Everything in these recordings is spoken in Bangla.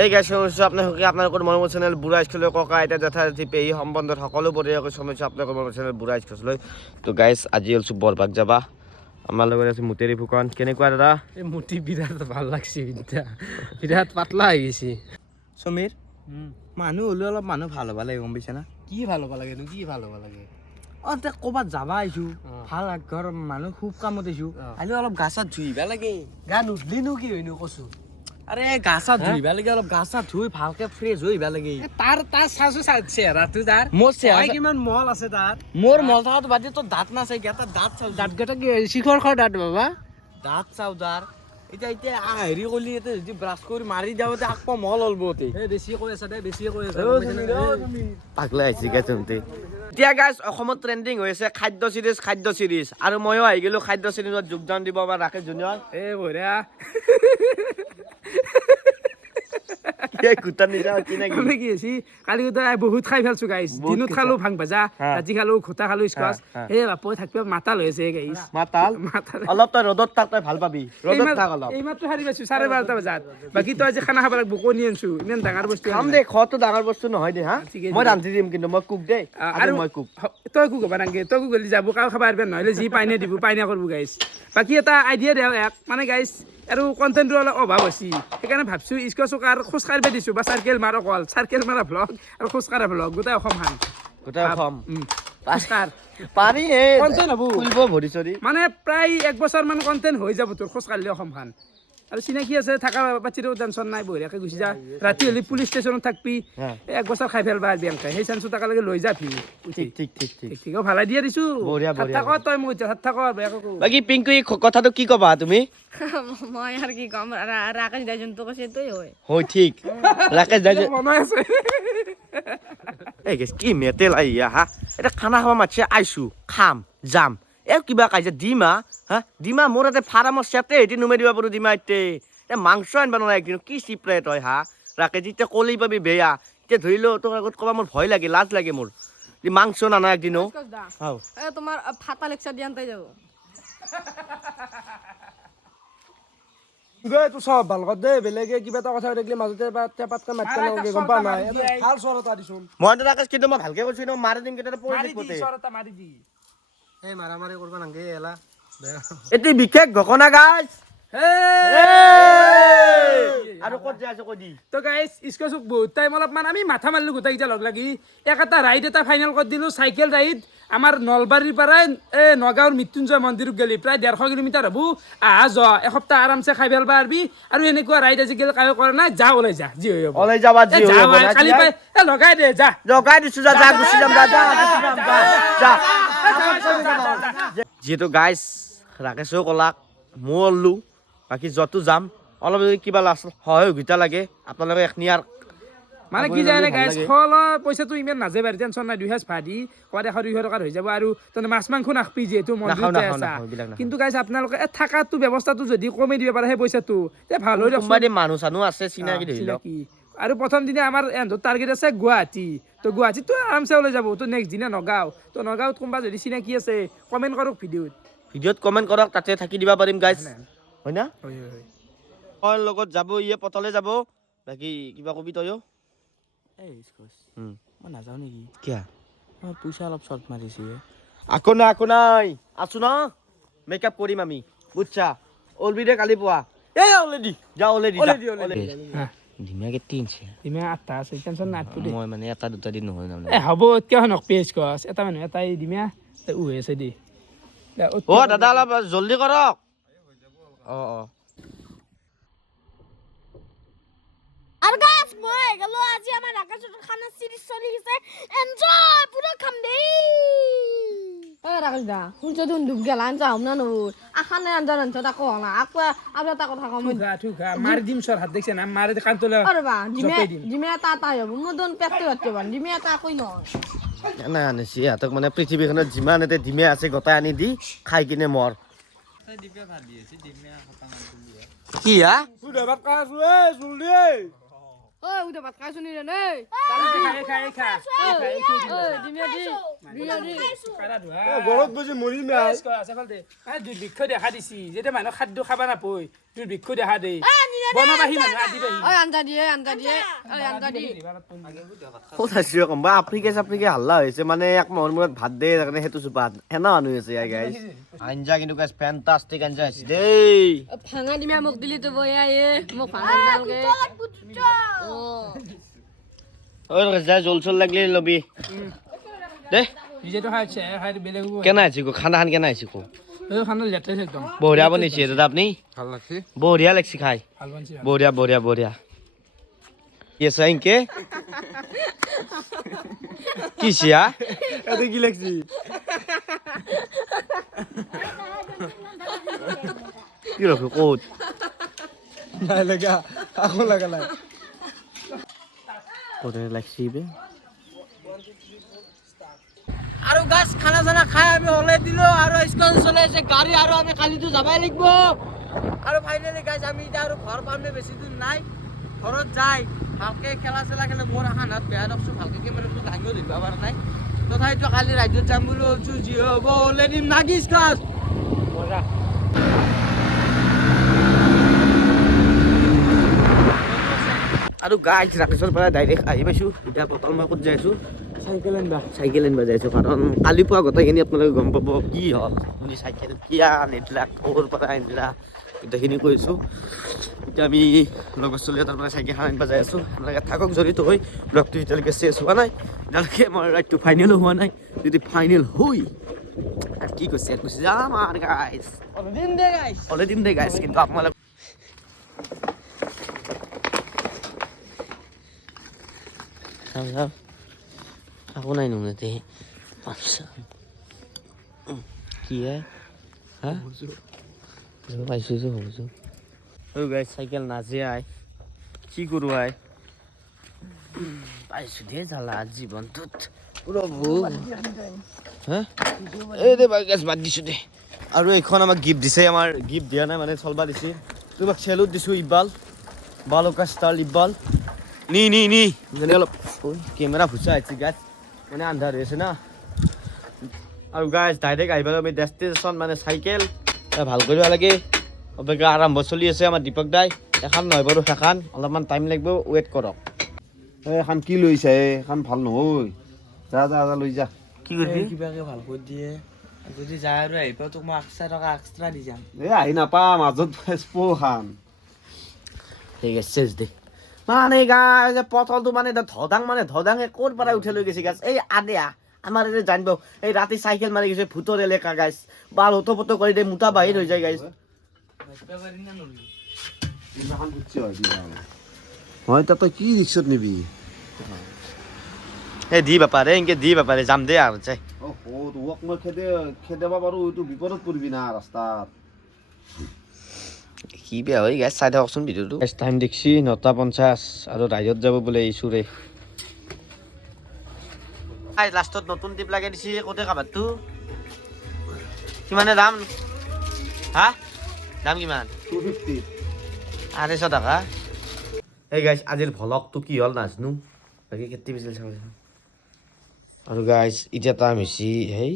এই গেছে অৱশ্যে আপোনালোকে আপোনালোকৰ মৰমৰ চেনেল বুঢ়া স্কুলৰ ককা আইতা জেঠি পেহী সম্বন্ধত সকলো পৰিয়ালক চলাইছোঁ আপোনালোকৰ মৰমৰ চেনেল বুঢ়া স্কুললৈ তো গাইজ আজি ওলছোঁ বৰবাগ যাবা। আমাৰ লগত আছে মুতেৰি ফুকন। কেনেকুৱা দাদা? এই মুঠি বিৰাট ভালো লাগছে এতিয়া বিৰাট পাতলা হৈ গৈছে। সমীৰ মানুহ হ'লেও অলপ মানুহ ভালো হ'ব লাগে গম পাইছা না? কি ভালো হ'ব লাগে কি ভালো হ'ব লাগে? অঁ তে ক'ৰবাত যাবা আহিছোঁ। ভালো ঘৰ মানুহ খুব কামত আহিছোঁ। অঁ। আহিলেও অলপ গা চা ধুইবা লাগে। গা নুধলিনো কি হয়নো কৈছো আৰে গা চা বেলেগে লাগে অলপ গা চা ধুই ভালকে ফ্ৰেছ হৈ আহিবা লাগে। তাৰ তাৰ চাচো চেহেৰাটো তাৰ। মোৰ চেহেৰা হয় কিমান মল আছে তাৰ। মোৰ মল থকাটো বাদ দি তোৰ দাঁত নাচাই এটা দাঁত চাও দাঁত কেইটা কি শিখৰ খৰ দাঁত বাবা। দাঁত চাও তাৰ। এতিয়া এতিয়া হেৰি কৰিলি এতিয়া যদি ব্ৰাছ কৰি মাৰি দিওঁতে আকৌ মল হ'ল বহুতেই বেছি কৈ আছা দে বেছি কৈ আছা। পাগলা আহিছে গাইজ তহঁতে এতিয়া গাইজ অসমত ট্ৰেণ্ডিং হৈ আছে খাদ্য চিৰিজ খাদ্য চিৰিজ আৰু ময়ো আহি গ'লোঁ খাদ্য চিৰিজত যোগদান দিব আমাৰ ৰাকেশ জুনিয়ৰ এ বঢ়িয়া এই কুটাৰ নিচিনা হৈছে নেকি আমি কি কালি উঠাই বহুত খাই ফেলছো গাইছ দিনত খালো ভাং ভাজা। ৰাতি খালো ঘোটা খালো স্কোৱাচ হা। সেই থাকিব মাতাল হৈ আছে গাইছ মাতাল? মাতাল। অলপ তই ৰ'দত থাক তই ভালো পাবি। ৰ'দত থাক অলপ। এইমাত্ৰ সাৰি পাইছো চাৰে বাৰটা বজাত। বাকী তই আজি খানা খাব লাগিব কণী আনছো। ইমান ডাঙৰ বস্তু খাম দে খোৱাটো ডাঙৰ বস্তু নহয় দে হা? মই ৰান্ধি দিম কিন্তু মই কুক দেই। আৰু মই কুক। তই কো ক'বা নাংগে তই কো গ'লি যাব কাও খাব পাৰিবা নহ'লে যি পাইনে দিব পাইনে কৰিব গাইছ বাকী এটা আইডিয়া দিওঁ এক মানে গাইছ আৰু কণ্টেণ্টৰ অলপ অভাৱ হৈছে। সেইকাৰণে ভাবছোঁ স্কুল চুকাৰ খোজ কাঢ়িব দিছোঁ বা চাৰ্কেল মাৰ অকল। চাৰ্কেল মাৰা ভ্লগ আৰু খোজ কাঢ়া ভ্লগ গোটেই অসম খান। গোটেই অসম। মানে প্ৰায় এক বছৰ মান কণ্টেণ্ট হৈ যাব তোৰ খোজ কাঢ়িলে অসমখন আৰু চিনাকি আছে থাকা পাতিৰো টেনশ্যন নাই বঢ়িয়াকৈ গুচি যা। ৰাতি হ'লে পুলিচ ষ্টেচনত থাকবি। এক বছৰ খাই ফেলবা বেংকে সেই চান্সটো তাকালৈকে লৈ যাবি ঠিক ঠিক ঠিক ঠিক। ঠিক ঠিক। ভালাই দিয়া দিছো। বঢ়িয়া, বঢ়িয়া, থাক তই মোক এতিয়া থাক বাকী পিংকু কথাটো কি ক'বা তুমি? মই আৰু কি ক'ম ৰাকেশ দাই যোনটো কৈছে সেইটোৱে হয়। হয় ঠিক। ৰাকেশ দাই যে- আছে। এই কি মেটেল আহি হা এতিয়া খানা খাব মাতিছে আইছো। খাম যাম। এ কিবা কাইছে ডিমা হা? ডিমা মোৰ ইয়াতে ফাৰ্মৰ চেটে এটি নুমাই দিব পাৰোঁ ডিমা এতে এ মাংস আনিব নোৱাৰে একদিন কি চিপৰে তই হা? ৰাকে যেতিয়া কলি পাবি বেয়া এতিয়া ধৰি ল তোৰ আগত ক'বা মোৰ ভয় লাগে লাজ লাগে মোৰ। যে মাংস নানা একদিনো। এ তোমাৰ ফাটা লেকচাৰ দিয়া তাই যাব। গৈ তোৰ চব ভালো কৰ দেই বেলেগে কিবা এটা কথা থাকিলে মাজতে বা টেপাতকে মাতি পেলাওঁগে গম পা নাই? ভালো স্বৰ এটা দিছোন মই ৰাকেশ কিন্তু মই ভালকে কৈছো ন মাৰি দিম কেতিয়াবা পৰি থাকিব এই মাৰি কৰিব নালাগে এলা? এটি বিশেষ ঘটনা গাছ আৰু ক'ত যাই আছো কৈ তো গাইছ স্কচক বহুত টাইম অলপমান আমি মাথা মাৰিলোঁ গোটেইকেইটা লগ লাগি। এক এটা ৰাইড এটা ফাইনেল কৰি দিলোঁ চাইকেল ৰাইড আমাৰ নলবাৰীৰ পৰাই এই নগাঁৱৰ মৃত্যুঞ্জয় মন্দিৰত গেলি। প্ৰায় ডেৰশ কিলোমিটাৰ হ'ব। আহা যোৱা এসপ্তাহ আৰামছে খাই ভালো পাৰবি আৰু এনেকুৱা ৰাইড আজিকালি কায়ো কৰা নাই যা ওলাই যা যি হৈ ওলাই যাবা যি কালি পাই লগাই দে যা। জগাই দিছো গুচি যাম, যা যা। যিহেতু গাইজ ৰাকেশেও ক'লাক ময়ো ওল্লো বাকী য'তো যাম অলপ যদি কিবা লাষ্ট সহযোগিতা লাগে আপোনালোকে এখনি আৰু মানে কি জানে গাইছ খোৱা পইচাটো ইমান নাযায় বাৰু টেনশ্যন নাই দুই সাজ ভাদি কোৱা এশ দুইশ টকাত হৈ যাব আৰু তহঁতে মাছ মাংস নাখপি যিহেতু মন্দিৰত আছা। কিন্তু গাইছ আপোনালোকে থাকাটো ব্যৱস্থাটো যদি কমাই দিব পাৰে সেই পইচাটো তে ভালো হৈ এদিন মানুহ চানুহ আছে চিনাকি ধৰি লওক। আৰু প্ৰথম দিনা আমাৰ এহঁতৰ টাৰ্গেট আছে গুৱাহাটী। তো গুৱাহাটীতো আৰামছে ওলাই যাব তো নেক্সট দিনা নগাঁও। তো নগাঁৱত কোনোবা যদি চিনাকি আছে কমেণ্ট কৰক ভিডিঅ'ত। ভিডিঅ'ত কমেণ্ট কৰক তাতে থাকি দিব পাৰিম গাইজ হয় না? মই লগত যাব ইয়ে পতলে যাব। বাকী কিবা কবি তয়ো এই মই নাযাওঁ নেকি? কিয়া? মই পইচা অলপ চৰ্ট মাৰিছে আকো নাই আকো নাই। আছো ন? মেকআপ কৰিম আমি। বুজছা অলবি দে কালি পুৱা। এ অলৰেডি। যা অলৰেডি ধুনীয়াকে তিনছে ইমান আঠটা আছে টেনশ্যন নাই আঠটো দেই মই মানে এটা দুটা দিন নহয় তাৰমানে। এ হ'ব কিয় নকপি গছ এটা মানুহ এটাই দিমা। উ হৈ আছে দে। অ দাদা অলপ জল্দি কৰক। অ অ। গাছ মই গেলো আজি আমাৰ ৰাকেশৰ খানা চিৰিজ চলি আছে। এনজয় পুৰা খাম দেই। দা শুনছ দেখোন ডুব গেলা আঞ্জা হম না নহ'ল আখানে আঞ্জা ৰান্ধছ তাকো হোৱা নাই আকৌ আৰু এটা কথা কম। থুকা থুকা মাৰি দিম চৰ হাত দেখিছে না? মাৰি কাণ তোলে আৰু বা দিম। ডিমে এটা এটা হ'ব। মোৰ দেখোন পেটটো ভাতটো বান? ডিমে এটা একোই নহয়। কেনে আনিছে সিহঁতক মানে পৃথিৱীখনত যিমান এতে ডিমে আছে গোটাই আনি দি খাই কিনে মৰ। কি হা ঐ উদে ভাত খাইছো নি রে? নে খাই খাই খাই ঐ দিমিয়া দি দিমিয়া দি গৰত বুজি মৰি নাই দুৰ্ভিক্ষ দেখা দিছি। যেতিয়া মানুহ খাদ্য খাব নাপায় দুৰ্ভিক্ষ দেখা দেই বনবাসী মানুহ আদিবাসী ঐ আঞ্জা দিয়ে আঞ্জা দিয়ে ঐ আঞ্জা দি ক'ত আছো কম বা আফ্ৰিকে চাফ্ৰিকে হাল্লা হৈছে মানে এক মাহৰ মূৰত ভাত দিয়ে তাৰকাৰণে সেইটো চোপাত সেনা মানুহ আছে গাইজ আঞ্জা কিন্তু গাইজ ফেণ্টাষ্টিক আঞ্জা আছে দেই ভাঙা দিমিয়া মোক দিলি তো বয়া এ মোক ভাঙা অ ঐ যা জল চল লাগলি লবি দে কেনে কো খানা খান কেনে আছে বঢ়িয়া বনাইছে দাদা আপুনি? ভালো লাগছে। বঢ়িয়া লাগছে খাই। বঢ়িয়া বঢ়িয়া বঢ়িয়া। কি আছে ইনকে কি চিয়া এতে কি লাগছি? কি ৰখো ক'ত? নাই লগা আকৌ লগা নাই। ক'ত লাগছি বে আৰু খানা চানা খাই আমি ওলাই দিলো আৰু স্কুল চলি আছে গাড়ী আৰু আমি কালিতো যাবাই লাগিব। আৰু ফাইনেলি গাইছ আমি এতিয়া আৰু ঘৰ পামনে বেছি দূৰ নাই। ঘৰত যাই, ভালকে খেলা চেলা খেলে, মোৰ এখন হাত বেয়া লাগছো ভালকে কেমেৰাটো দাঙিও দিব পৰা নাই। তথাপিতো কালি ৰাজ্যত যাম বুলি ভাবিছো, যি হ'ব ওলাই দিম নাগিছ গাছ আৰু গাইজ ৰাকেশৰ পৰা ডাইৰেক্ট আহি পাইছোঁ, এতিয়া বটল মই ক'ত যাই আছোঁ। চাইকেল আনিবা চাইকেল আনিবা যাই আছোঁ কাৰণ কালি পুৱা গোটেইখিনি আপোনালোকে গম পাব কি হ'ল। আপুনি চাইকেল কিয় আনিলা ক'ৰ পৰা আনিলা গোটেইখিনি কৈছোঁ। এতিয়া আমি লগৰ ছোৱালী এটাৰ পৰা চাইকেলখন আনিব যাই আছোঁ। আপোনালোকে থাকক জড়িত হৈ ব্লগটো এতিয়ালৈকে চেছ হোৱা নাই। এতিয়ালৈকে আমাৰ ৰাইডটো ফাইনেলো হোৱা নাই। যদি ফাইনেল হৈ আৰু কি কৈছে গুচি যাম আৰু দিম দে গাইছ হ'লে দিম দেই গাইজ কিন্তু আপোনালোক চাওঁ চাওঁ একো নাই নুনাতে আচ্ছা কি হে হা পাইছোঁ যে ভাবিছোঁ অ' গাই চাইকেল নাজে আই কি কৰোঁ আই পাইছোঁ দে জ্বালা জীৱনটোত প্ৰভু হা এই দে বাই গাছ বাদ দিছোঁ দে আৰু এইখন আমাক গিফ্ট দিছে আমাৰ গিফ্ট দিয়া নাই মানে চলবা দিছে তোমাক চেলুট দিছোঁ ইবাল বালকা ষ্টাৰ ইবাল নি নি নি মানে অলপ কেমেৰা ফুচা আহিছে গাছ মানে আন্ধাৰ হৈ আছে না। আৰু গাছ ডাইৰেক্ট আহিবলৈ আমি ডেষ্টিনেশ্যন মানে চাইকেল ভালো কৰিব লাগে। অপেক্ষা আৰম্ভ চলি আছে আমাৰ দীপক দাই। এখন নহয় বাৰু সেইখন অলপমান টাইম লাগিব ৱেইট কৰক। এখন কি লৈছা এখন ভালো নহয়। যা যা যা লৈ যা। কি কৰিবি? কিবাকে ভালো কৰি দিয়ে। যদি যায় আৰু আহি পাওঁ তোক মই এক্সট্ৰা টকা এক্সট্ৰা দি যাম। এই আহি নাপা মাজত খান ঠিক আছে দে। মানে গাছ পটলটো মানে ধদাং মানে ধদাঙে ক'ৰ পৰা উঠাই লৈ গৈছে গাছ এই আদিয়া আমাৰ এতিয়া জানিব এই ৰাতি চাইকেল মাৰি গৈছে ভূতৰ এলেকা গাছ বাল হতো পতো কৰি দে মোটা বাহিৰ হৈ যায় গাছ হয় তই কি ৰিক্সত নিবি? এই দি বাপাৰে এনেকে দি বাপাৰে যাম দে আৰু যাই। অ তোক মই খেদে খেদাব পাৰো এইটো বিপদত পৰিবি না ৰাস্তাত। কি বেয়া হয় গাছ চাই থাকচোন ভিডিঅ'টো। টাইম দেখছি নটা পঞ্চাছ আৰু ৰাইজত যাব বোলে ইছুৰে লাষ্টত নতুন টিপ লাগে দিছি ক'তে কাবাৰটো কিমানে দাম? হা? দাম কিমান? টু ফিফটি আঢ়ৈশ টকা। এই গাইছ আজিৰ ভ্লগটো কি হ'ল নাজনো? বাকী কেতি পিছিল চাব আৰু গাইছ এতিয়া টাইম হৈছে সেই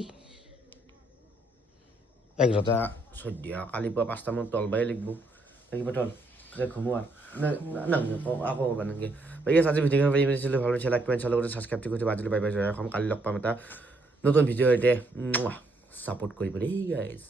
এঘাৰটা চৈধ্য কালি পুৱা পাঁচটামানত তলবাই লাগিব। লাগিব তল ঘুমোৱা। আকৌ ক'বা নেকি? বাকী আজি ভিডিঅ' পাই মেলিছিলোঁ, ভালো পাইছে লাইক পইণ্ট চালোঁ ছাবস্ক্ৰাইব কৰি বাই বাই জয়। অসম, কালি লগ পাম এটা নতুন ভিডিঅ' এতিয়া কৰিব দেই গাইছ